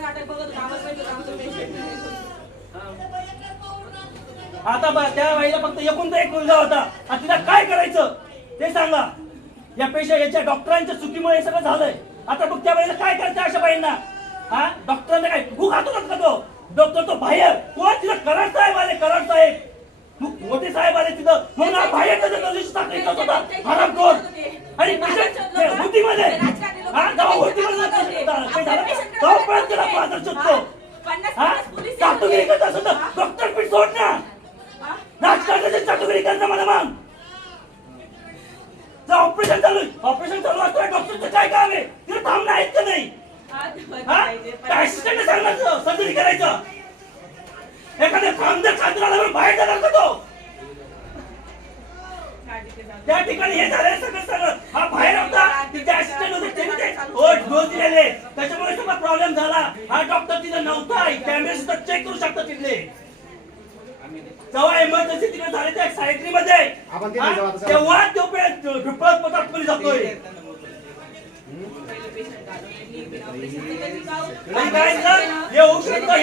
नाटक बघत होता होता. आता बघ त्या बाईला फक्त एकूण एक मुलगा होता. आता तिला काय करायचं? ते सांगा. या पेशा याच्या डॉक्टरांच्या चुकीमुळे हे सगळं झालंय. आता बघ त्या बाईला काय करायचं अशा बाईंना? हा? डॉक्टरांना काय तू खातो का तो? डॉक्टर तो बाहेर. कोण? तिथं कराड साहेब आले कराड साहेब. मोठे साहेब आले तिथं. म्हणून बाहेर होता हराम कोण आणि patient हे? हुतीमध्ये हा जेव्हा हुतीमध्ये patient होता, काय झालं? तेव्हा पळत गेला तो आदर शोधतो पन्नास पन्नास पोलीस चातुगिरी करत असेल तर डॉक्टर पीठ सोड ना? राजकारणाची चातुगिरी करणं मला मग. जर ऑपरेशन चालू ऑपरेशन चालू असतं डॉक्टरचं काय काम आहे? तिथे थांबणं आहेत का नाही. असिस्टंट सांगणार सर्जरी करायचं. एखाद्या बाहेर जाणार का तो. त्या ठिकाणी हे झालं सगळं सगळं. हा बाहेर होता. तिथे असिस्टंट होते ते डोस दिलेले झाला हा डॉक्टर तिथे नव्हता कॅमेरे सुद्धा चेक करू शकता तिथले जेव्हा इमर्जन्सी तिकडे झाले त्या सायट्री मध्ये. तेव्हा तो ढुपळत पतात पोलीस जातोय काय? हे शकतं